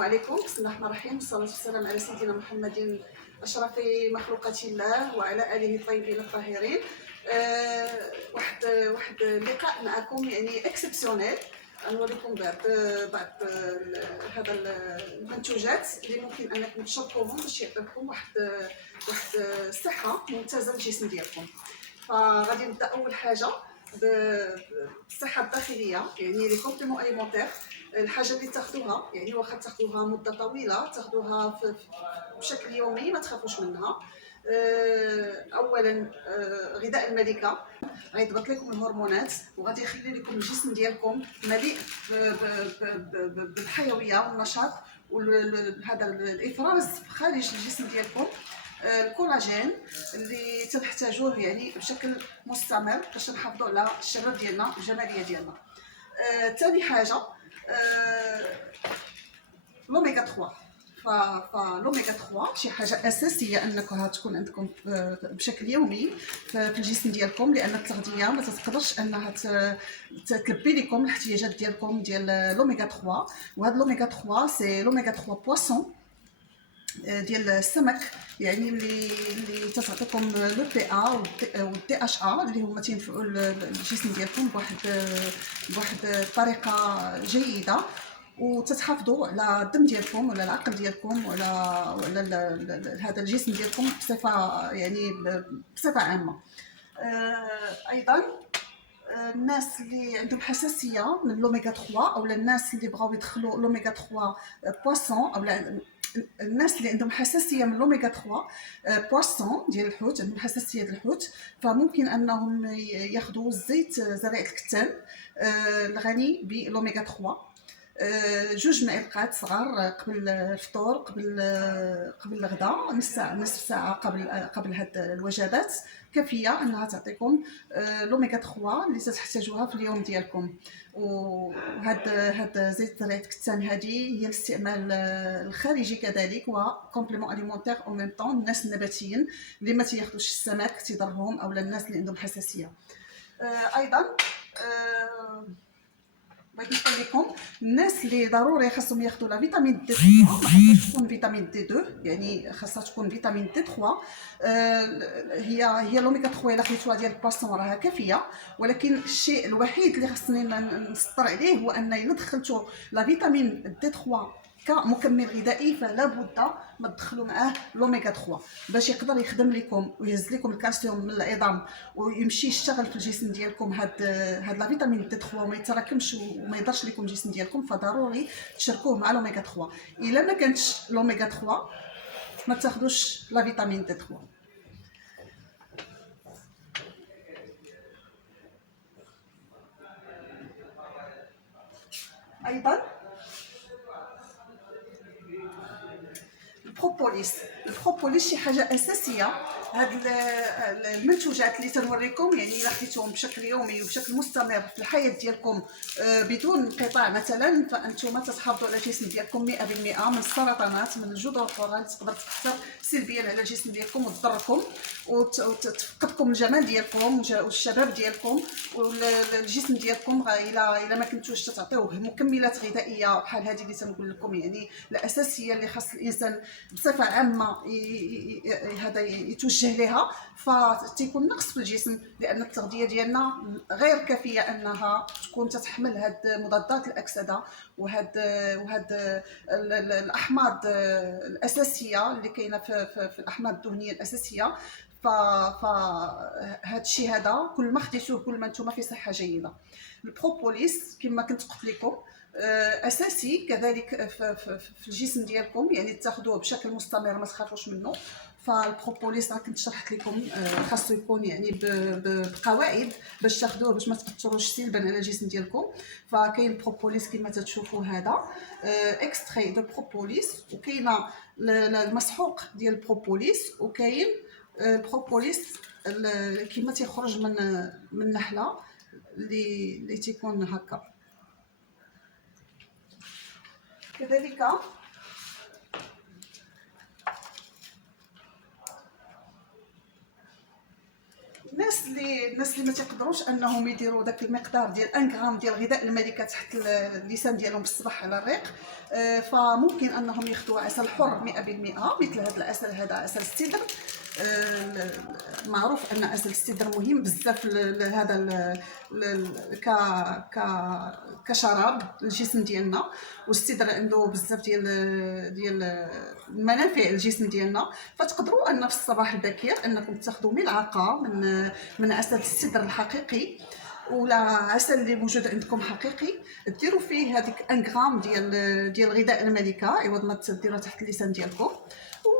عليكم. بسم الله الرحمن الرحيم، والصلاة والسلام على سيدنا محمد أشرف مخلوقات الله وعلى آله الطيبين الطاهرين. واحد اللقاء معكم يعني اكسبسيونيل. نوريكم بعض هذا المنتوجات اللي ممكن انكم تشربوهم باش يعطيكم واحد الصحة ممتازة للجسم ديالكم. فغادي نبدا اول حاجه بالصحه الداخليه، يعني لي كومبليمون اليمونتير. الحاجه اللي تاخذوها يعني واخا تاخذوها مده طويله، تاخذوها بشكل يومي، ما تخافوش منها. اولا غذاء الملكه غيضبط لكم الهرمونات وغادي يخلي لكم الجسم ديالكم مليء بالحيويه والنشاط، وهذا الافراز خارج الجسم ديالكم الكولاجين اللي تنحتاجوه يعني بشكل مستمر باش نحافظوا على الشباب ديالنا والجماليه ديالنا. ثاني حاجه لوميغا 3. فلوميغا 3 شي حاجه اساسيه انكم تكون عندكم بشكل يومي في الجسم ديالكم، لان التغذيه ما تقدرش انها تلبي لكم الاحتياجات ديالكم ديال لوميغا 3. وهذا لوميغا 3 سي لوميغا 3 بواسون ديال السمك، يعني اللي تعطيكم لو بي ا والدي اش ا اللي هما تينفعوا الجسم ديالكم بواحد الطريقه جيده، وتتحافظوا على الدم ديالكم ولا العقل ديالكم ولا هذا الجسم ديالكم بصفه يعني بصفه عامه. ايضا الناس اللي عندهم حساسيه من لوميغا 3 او الناس اللي بغاو يدخلوا لوميغا 3 بواسون، او الناس اللي عندهم حساسيه من لوميغا 3 بواسون ديال الحوت، عندهم حساسيه ديال الحوت، فممكن انهم ياخذوا زيت زريع الكتان الغني بلوميغا 3 جوج معلقات صغار قبل الفطور، قبل الغداء، نصف ساعه قبل هاد الوجبات كافيه انها تعطيكم لوميغا 3 اللي تحتاجوها في اليوم ديالكم. وهاد زيت زريعه الكتان هذه هي الاستعمال الخارجي كذلك، وكومبليمون اليمونتير او ميم طون الناس النباتيين اللي ما تياخذوش السمك تيضرهم، او الناس اللي عندهم حساسيه. ايضا بغيت نقول لكم الناس اللي ضروري خاصهم ياخذوا لا فيتامين دي 3، ما خاصهاش تكون فيتامين دي 2، يعني خاصها تكون فيتامين دي 3. هي لوميغا 3 الا خديتوها ديال الباسون راها كافيه، ولكن الشيء الوحيد اللي خاصني نسطر عليه هو ان الا دخلتوا لا فيتامين دي 3 كمكمل غذائي فلا بد ما تدخلوا معاه لوميغا 3 باش يقدر يخدم لكم ويهز لكم الكالسيوم من العظام ويمشي يشتغل في الجسم ديالكم. هاد لا فيتامين دي 3 وما يتراكمش وما يضرش لكم الجسم ديالكم، فضروري تشاركوه مع لوميغا 3. الا ما كانتش لوميغا 3 ما تاخذوش لا فيتامين دي 3. ايضا البروبوليس شي حاجه اساسيه. هاد المنتوجات اللي تنوريكم يعني الا خديتوهم بشكل يومي وبشكل مستمر في الحياه ديالكم بدون انقطاع مثلا، فانتم تتحافظوا على الجسم ديالكم 100% من السرطانات، من الجذور الخضراء اللي تقدر تاثر سلبيا على الجسم ديالكم وتضركم وتفقدكم الجمال ديالكم والشباب ديالكم والجسم ديالكم. الا ما كنتوش تعطيوه مكملات غذائيه بحال هذه اللي تنقول لكم، يعني الاساسيه اللي خاص الانسان بصفه عامه هذا يتوجه لها، فتيكون نقص في الجسم، لان التغذيه ديالنا غير كافيه انها تكون تتحمل هاد مضادات الاكسده وهاد الاحماض الاساسيه اللي كاينه في الاحماض الدهنيه الاساسيه. فهاد الشيء هذا كل ما خديتوه كل ما نتوما في صحه جيده. البروبوليس كما كنت قلت لكم اساسي كذلك في الجسم ديالكم، يعني تاخذوه بشكل مستمر ما تخافوش منه. فالبروبوليس راه كنت شرحت لكم خاصو يكون يعني بقواعد باش تاخذوه باش ما تاثروش سلبا على الجسم ديالكم. فكاين البروبوليس كما تشوفوا هذا اكستري دو بروبوليس، وكاينه المسحوق ديال البروبوليس، وكاين البروبوليس كما تيخرج من النحله اللي تيكون هكا. كذلك الناس اللي ما تيقدروش انهم يديروا داك المقدار ديال 1 غرام ديال الغذاء الملكه تحت اللسان ديالهم بالصباح على الريق، فممكن انهم ياخذوا عسل حر 100%. مثل هذا العسل، هذا عسل السدر. معروف ان عسل السدر مهم بزاف هذا ك ك كشراب للجسم ديالنا، والسدر عنده بزاف ديال المنافع للجسم ديالنا. فتقدروا ان في الصباح البكير انكم تاخذوا ملعقه من عسل السدر الحقيقي، ولا عسل اللي موجود عندكم حقيقي، ديروا فيه هذيك 1 غرام ديال الغذاء الملكه عوض ما تديروها تحت اللسان ديالكم،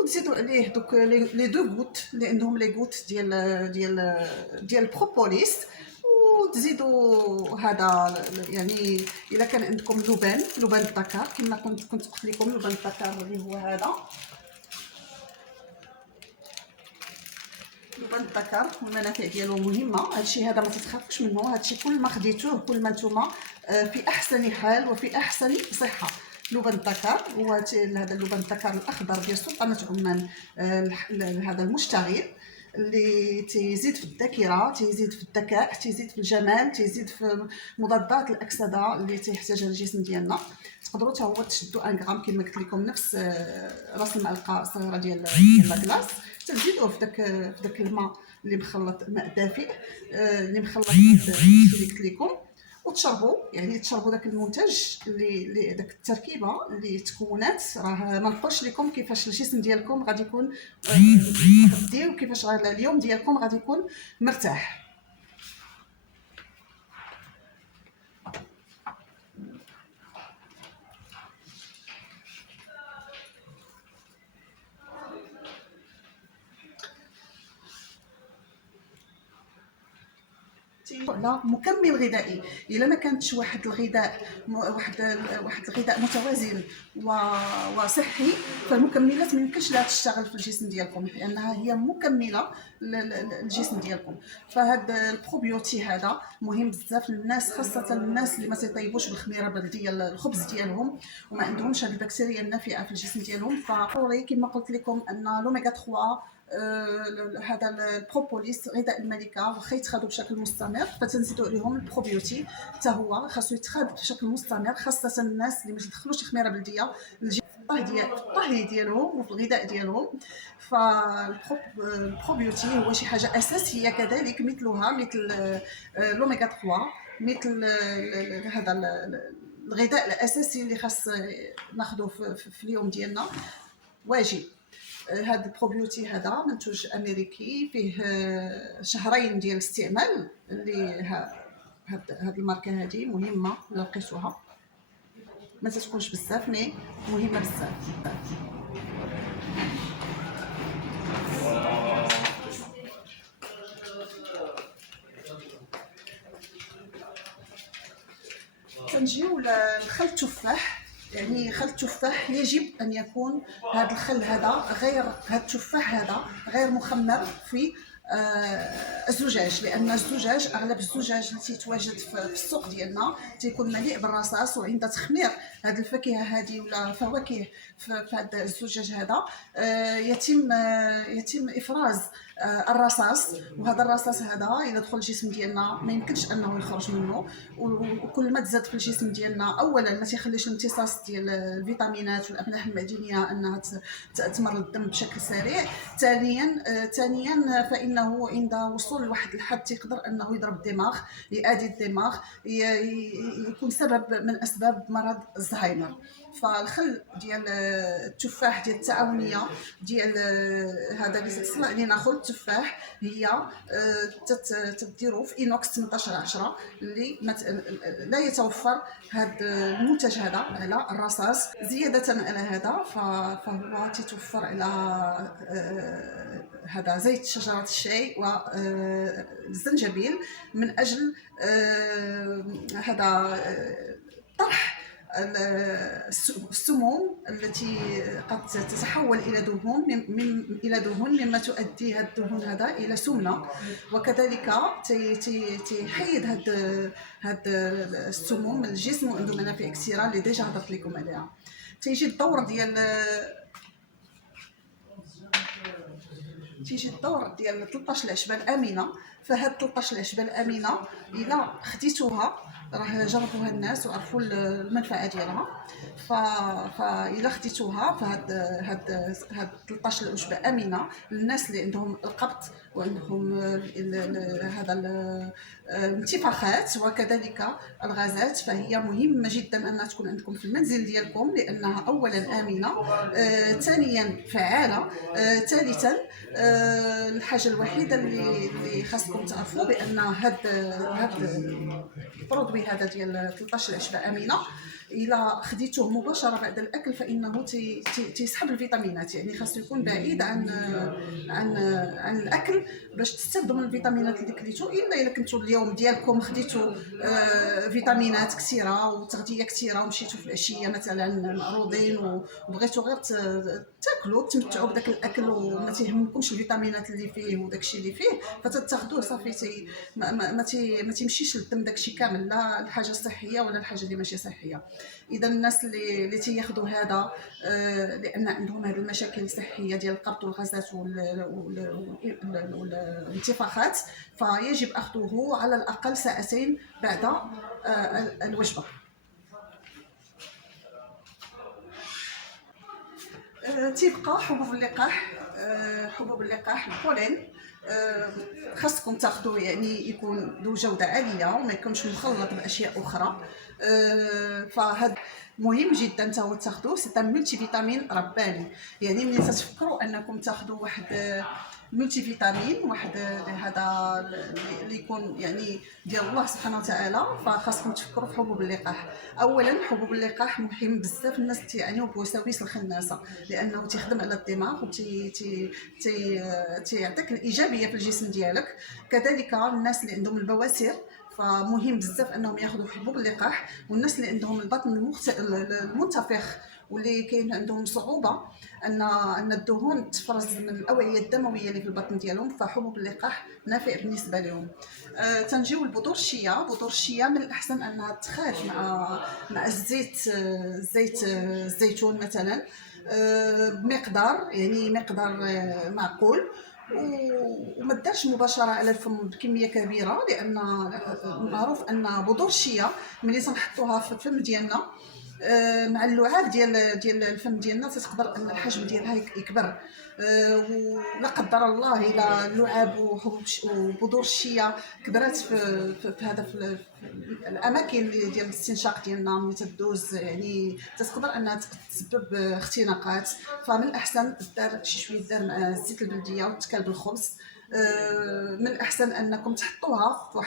وتزيدوا عليه دوك لي دو غوت اللي عندهم لي غوت ديال البروبوليس، وتزيدوا هذا يعني الا كان عندكم لبان الذكر كما كنت قلت لكم. لبان الذكر اللي هو هذا لبان الذكر، والمنافع ديالو مهمه. هادشي هذا ما تتخافوش منه، هادشي كل ما خديتوه كل ما نتوما في احسن حال وفي احسن صحه. لبان الذكر هو هذا اللبان الذكر الاخضر ديال سلطنه عمان، هذا المشتغل اللي تيزيد في الذاكره، تيزيد في الذكاء، تيزيد في الجمال، تيزيد في مضادات الاكسده اللي تيحتاجها الجسم ديالنا. تقدروا حتى هو تشدوا 1 غرام كما قلت لكم، نفس راس المعلقه صغيره ديال لاكلاص، تزيدوه في داك الماء اللي مخلط، ماء دافئ اللي مخلط اللي قلت لكم، وتشربوا. يعني تشربوا داك المنتج اللي داك التركيبه اللي تكونات. راه ما نقولش لكم كيفاش الجسم ديالكم غادي يكون غدي، وكيفاش اليوم ديالكم غادي يكون مرتاح. على مكمل غذائي. الا ما كانتش واحد الغذاء متوازن وصحي، فالمكملات ما يمكنش لها تشتغل في الجسم ديالكم، لانها هي مكمله للجسم ديالكم. فهذا البروبيوتي هذا مهم بزاف للناس، خاصه الناس اللي ما تيطيبوش بالخميره ديال الخبز ديالهم وما عندهمش هذه البكتيريا النافعه في الجسم ديالهم. فضروري كما قلت لكم ان لوميغا 3 هذا البروبوليس غذاء الملكه واخا يتخذوا بشكل مستمر، فتنزيدوا عليهم البروبيوتي حتى هو خاصو يتخذ بشكل مستمر، خاصه الناس اللي ما تدخلوش الخميره بلديه الطهي ديالهم وفي الغذاء ديالهم. فالبروبيوتي هو شي حاجه اساسيه كذلك، مثل لوميغا 3، مثل هذا الغذاء الاساسي اللي خاص ناخذه في اليوم ديالنا واجب. هذا البروبيوتي هذا منتوج امريكي، فيه 2 شهر ديال الاستعمال. اللي هاد الماركه هذه مهمه، لقيتوها ما تكونش بزاف مي مهمه بزاف. كنجيو لخل التفاح. يعني خل التفاح يجب ان يكون هذا الخل هذا هذا التفاح هذا غير مخمر في الزجاج، لان الزجاج اغلب الزجاج اللي تيتواجد في السوق ديالنا تيكون مليء بالرصاص، وعند تخمير هذه الفاكهه هذه ولا فواكه في هذا الزجاج هذا يتم افراز الرصاص. وهذا الرصاص هذا اذا دخل الجسم ديالنا ما يمكنش انه يخرج منه، وكل ما تزاد في الجسم ديالنا اولا ما تيخليش الامتصاص ديال الفيتامينات والاملاح المعدنيه انها تمر للدم بشكل سريع. ثانيا فانه عند وصول لواحد الحد تقدر انه يضرب الدماغ، يؤذي الدماغ، يكون سبب من اسباب مرض الزهايمر. فالخل ديال التفاح ديال التعاونيه ديال هذا اللي تصنع لنا خل التفاح، هي تديروا في اينوكس 18/10 اللي لا يتوفر هذا المنتج هذا على الرصاص. زياده على هذا فهو تتوفر على هذا زيت شجره الشاي والزنجبيل من اجل هذا طرح السموم التي قد تتحول الى دهون مما تؤدي هذا الدهون هذا الى سمنه، وكذلك تحيد هاد السموم من الجسم، وعنده منافع كثيره اللي ديجا هضرت لكم عليها. تيجي الدور ديال تيجي الدور ديال 13 العشبه الامنه. فهاد 13 العشبه الامنه الا خديتوها راه جربوها الناس وعرفوا المنفعه ديالها. فالا خديتوها فهاد 13 العشبه امنه للناس اللي عندهم القبض وعندهم هذا الانتفاخات وكذلك الغازات. فهي مهمه جدا انها تكون عندكم في المنزل ديالكم لانها اولا امنه، ثانيا فعاله، ثالثا الحاجه الوحيده اللي خاصكم تعرفوا بان هاد البرودوي هذا ديال 13 عشبه امنه الا خديتوه مباشره بعد الاكل فانه تيسحب الفيتامينات. يعني خاصو يكون بعيد عن الاكل باش تستافدوا من الفيتامينات اللي كليتو. الا كنتو اليوم ديالكم خديتو فيتامينات كثيره وتغذيه كثيره ومشيتو في العشيه مثلا معروضين وبغيتو غير تاكلوا تمتعوا بداك الاكل وما تيهمكمش الفيتامينات اللي فيه وداك الشيء اللي فيه فتتاخذوه صافي ما تيمشيش للدم داك الشيء كامل، لا الحاجه الصحيه ولا الحاجه اللي ماشي صحيه. اذا الناس اللي تياخذوا هذا لان عندهم هذه المشاكل الصحيه ديال القبض والغازات والانتفاخات فيجب اخذه على الاقل ساعتين بعد الوجبه. تيبقى حبوب اللقاح. حبوب اللقاح البولين خاصكم تاخذوه يعني يكون ذو جوده عاليه وما يكونش مخلط باشياء اخرى. فهذا مهم جدا تا هو تاخذوه. سي ان ملتي فيتامين رباني. يعني ملي تفكروا انكم تاخذوا واحد ملتي فيتامين واحد هذا اللي يكون يعني ديال الله سبحانه وتعالى فخاصكم تفكروا في حبوب اللقاح. اولا حبوب اللقاح مهم بزاف الناس تيعانيو بوساوس الخناسه لانه تيخدم على الدماغ تيعطيك الايجابيه في الجسم ديالك. كذلك الناس اللي عندهم البواسير فمهم بزاف انهم ياخذوا حبوب اللقاح. والناس اللي عندهم البطن المنتفخ واللي كاين عندهم صعوبه ان الدهون تفرز من الاوعيه الدمويه اللي في البطن ديالهم فحبوب اللقاح نافع بالنسبه لهم. تنجيو لبذور الشيا. بذور الشيا من الاحسن انها تخالط مع زيت الزيتون مثلا بمقدار يعني مقدار معقول وما دارش مباشره على الفم بكميه كبيره لان معروف ان بذور الشيا ملي تنحطوها في الفم ديالنا مع اللعاب ديال الفم ديالنا تقدر ان الحجم ديالها يكبر. ولا قدر الله الى اللعاب وبذور الشيا كبرات في هذا في الاماكن ديال الاستنشاق ديالنا ملي تدوز يعني تقدر انها تسبب اختناقات. فمن الاحسن دار شي شويه دار مع زيت البلديه وتكال بالخبز. من الاحسن انكم تحطوها في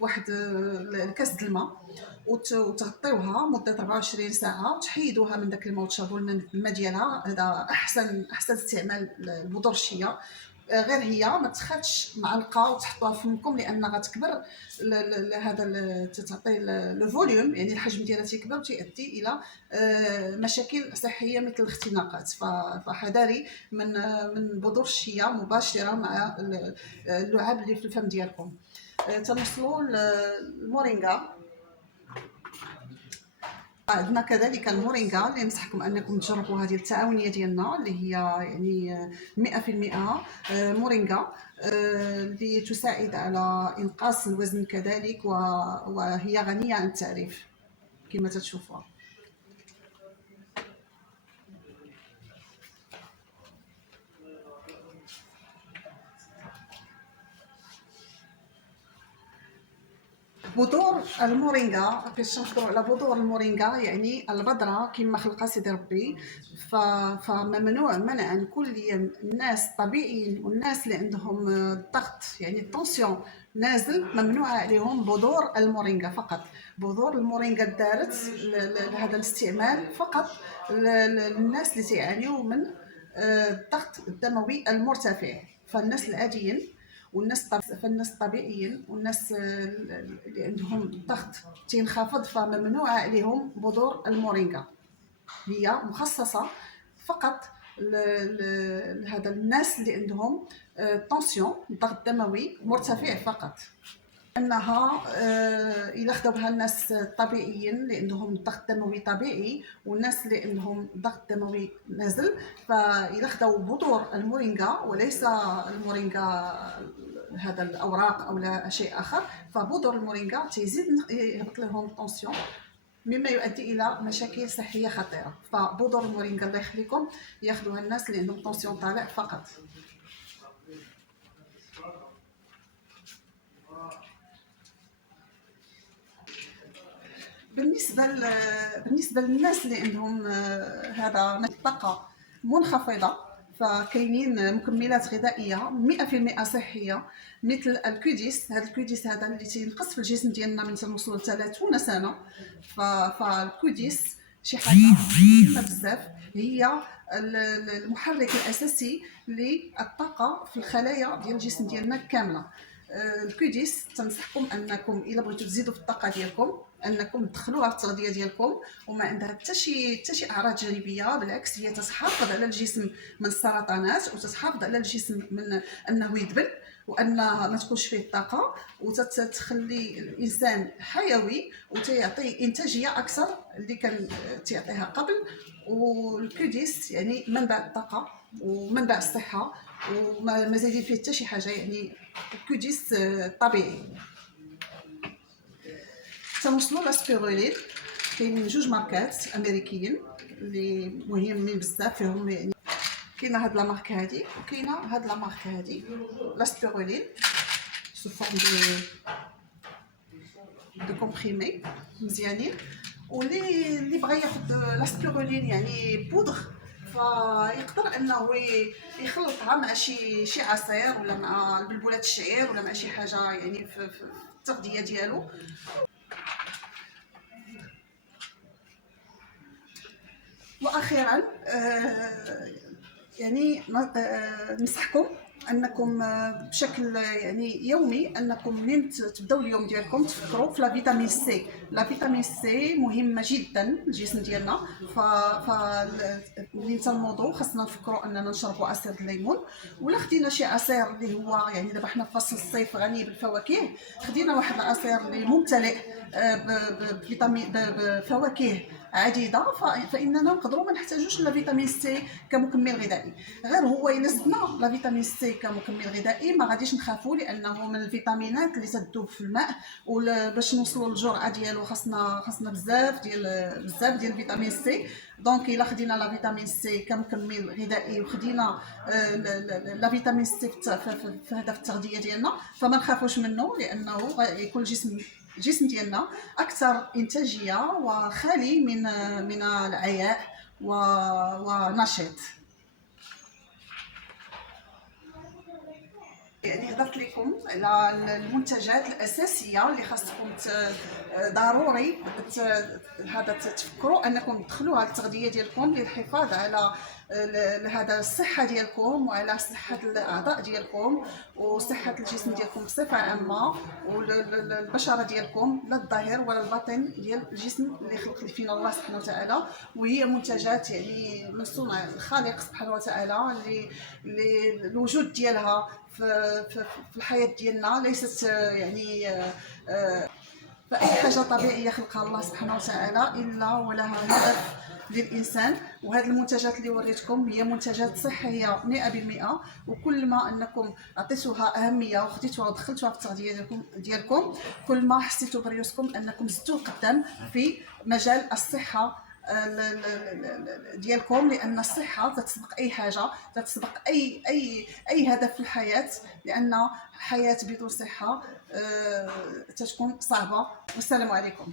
واحد الكاس د الماء وتغطيوها مده 24 ساعه وتحيدوها من داك الماء وتشربوا الماء ديالها. هذا احسن استعمال لبذور الشيا. غير هي ما تخدش معلقه وتحطوها في فمكم لان غتكبر هذا تعطي لو فوليوم يعني الحجم ديالها تيكبر وتؤدي الى مشاكل صحيه مثل الاختناقات. فحذاري من بذور الشيا مباشره مع اللعاب اللي في الفم ديالكم. تنوصلوا للمورينغا. عندنا كذلك المورينغا اللي ننصحكم انكم تجربوا هذه التعاونيه ديالنا اللي هي يعني 100% مورينغا اللي تساعد على انقاص الوزن كذلك وهي غنيه عن التعريف كما تشوفوها. بذور المورينغا باش نهضروا على بذور المورينغا يعني البذره كما خلقها سيدي ربي. فممنوع منعا كليا الناس الطبيعيين والناس اللي عندهم الضغط يعني الطونسيون نازل ممنوع عليهم بذور المورينغا فقط. بذور المورينغا دارت لهذا الاستعمال فقط للناس اللي تعانيوا من الضغط الدموي المرتفع. فالناس العاديين فالناس الطبيعيين والناس اللي عندهم الضغط تينخفض فممنوع عليهم بذور المورينغا. هي مخصصه فقط لهذا الناس اللي عندهم طونسيون الضغط الدموي مرتفع فقط. انها الا خداوها الناس الطبيعيين اللي عندهم ضغط دموي طبيعي والناس اللي عندهم ضغط دموي نازل، فاذا خداو بذور المورينغا وليس المورينغا هذا الاوراق او لا شيء اخر، فبذور المورينغا تيزيد يهبط لهم الطونسيون مما يؤدي الى مشاكل صحيه خطيره. فبذور المورينغا الله يخليكم ياخذوها الناس اللي عندهم طونسيون طالع فقط. بالنسبه للناس اللي عندهم هذا الطاقه منخفضه، فكاينين مكملات غذائيه 100% صحيه مثل الكوديس. هذا الكوديس هذا اللي تينقص في الجسم ديالنا من تنوصلوا ل 30 سنه. فالكوديس شي حاجه مهمه بزاف، هي المحرك الاساسي للطاقه في الخلايا ديال الجسم ديالنا كامله. الكوديس تنصحكم انكم الا بغيتوا تزيدوا في الطاقه ديالكم انكم تدخلوها في التغذيه ديالكم، وما عندها حتى شي اعراض جانبيه. بالعكس هي تتحافظ على الجسم من السرطانات، وتتحافظ على الجسم من انه يدبل وان ما تكونش فيه الطاقه، وتتخلي الانسان حيوي وتعطي انتاجيه اكثر اللي كان تعطيها قبل. والكوديس يعني منبع الطاقه ومنبع الصحه، وما زايدين فيه حتى شي حاجه، يعني الكوديس طبيعي. تنوصلوا لاسبيرولين، كاينين جوج ماركات امريكيين اللي مهمين بزاف فيهم، يعني كاينه هاد لا مارك هادي وكاينه هاد لا مارك هادي لاسبيرولين سو فورم دو كومبريمي مزيانين. واللي بغى ياخذ لاسبيرولين يعني بودغ، فيقدر انه يخلطها مع شي عصير ولا مع البلبولات الشعير ولا مع شي حاجه يعني في التغذيه ديالو. واخيرا يعني ننصحكم انكم بشكل يعني يومي انكم منين تبداو اليوم ديالكم تفكروا في لا فيتامين سي. لا فيتامين سي مهمه جدا للجسم ديالنا. ملي تنوضوا خاصنا نفكروا اننا نشربوا عصير الليمون، ولا خدينا شي عصير اللي هو يعني دابا حنا في فصل الصيف غني بالفواكه، خدينا واحد العصير اللي ممتلئ بفيتامين بفواكه عديده، فاننا نقدروا ما نحتاجوش لا فيتامين سي كمكمل غذائي. غير هو الا زدنا لا فيتامين سي كمكمل غذائي ما غاديش نخافوا، لانه من الفيتامينات اللي تذوب في الماء، وباش نوصلوا للجرعه ديالو خاصنا بزاف ديال فيتامين سي. دونك الا خدينا لا فيتامين سي كمكمل غذائي وخدينا لا فيتامين سي في هدف التغذيه ديالنا، فما نخافوش منه، لانه يكون الجسم ديالنا اكثر انتاجيه وخالي من العياء ونشيط. يعني هضرت لكم على المنتجات الاساسيه اللي خاصكم ضروري هذا تفكروا انكم تدخلوها للتغذيه ديالكم للحفاظ على هذا الصحه ديالكم وعلى صحه الاعضاء ديالكم وصحه الجسم ديالكم بصفه عامه، والبشره ديالكم لا الظاهر ولا الباطن ديال الجسم اللي خلق فينا الله سبحانه وتعالى. وهي منتجات يعني من صنع الخالق سبحانه وتعالى اللي الوجود ديالها في الحياه ديالنا ليست يعني فاي حاجه طبيعيه خلقها الله سبحانه وتعالى الا ولها هدف للانسان. وهذه المنتجات اللي وريتكم هي منتجات صحيه 100%، وكل ما انكم عطيتوها اهميه وخديتوها ودخلتوها في التغذيه ديالكم كل ما حسيتوا بريوسكم انكم زدتوا القدام في مجال الصحه ديالكم، لان الصحه تتسبق اي حاجه، تتسبق اي هدف في الحياه، لان حياه بدون صحه تتكون صعبه. والسلام عليكم.